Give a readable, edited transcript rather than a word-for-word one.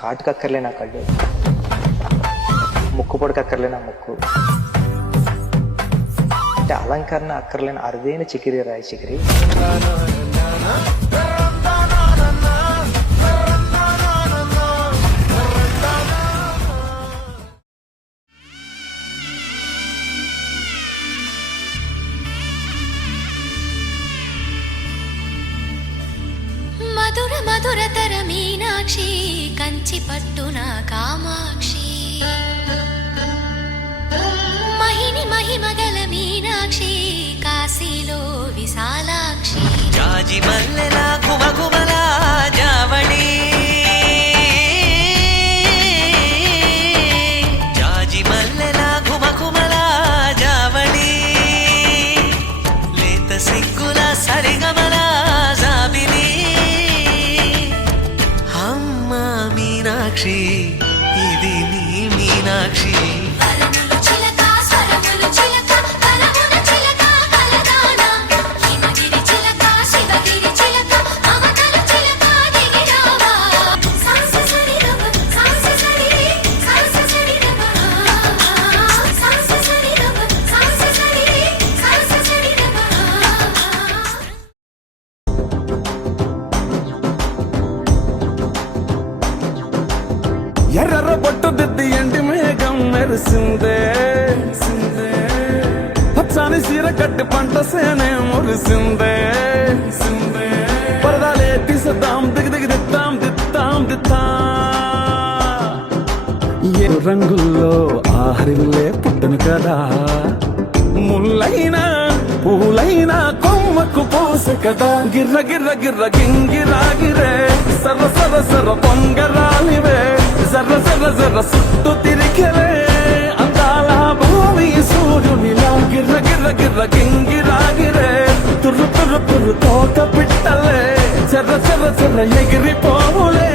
కాటుకక్కర్లే నా కళ్ళు, ముక్కు పొడకక్కర్లే నా ముక్కు, అంటే అలంకరణ అక్కర్లేని అరుదైన చికిరి రాయి చికిరి. మధుర మధురతర మీనాక్షి కంచి పట్టున కామాక్షి, మహిని మహిమగల మీనాక్షి కాశీలో విశాలాక్షి. జాజి మల్లెల గుమగుమల జావళి, జాజి మల్లెల గుమగుమల జావళి, లేత సిగ్గుల సరిగమల జాబిలి. అమ్మా మీనాక్షి, ఇది నీ మీనాక్షి. ఎర్ర బొట్టు దిద్ది ఎండి మేఘం మెరిసిందే, పచ్చాని సీర కట్టి పంట సేనే మురిసిందే. పరదాలే తీసద్దాం దిగి దిగి దిత్తాం దిత్తాం దిత్తా, ఏ రంగుల్లో ఆహరిల్లే పుట్టను కదా. ముల్లైనా పూలైనా కొమ్మకు పోసే కదా. గిర్ర గిర్ర గిర్ర గింగిరాగిరే, సర్ర సర్ర సర్ర పొంగరాలివే, జర్ర జర్ర జర్ర సుట్టు తిరిగలే అందాల భూమి సూర్యునిలా. గిర్ర గిర్ర గిర్ర గింగిరాగిరే, తుర్రు తుర్రు తుర్రు తోట పిట్టలే, చెర్ర చెర్ర చెర్ర ఎగిరిపోవులే.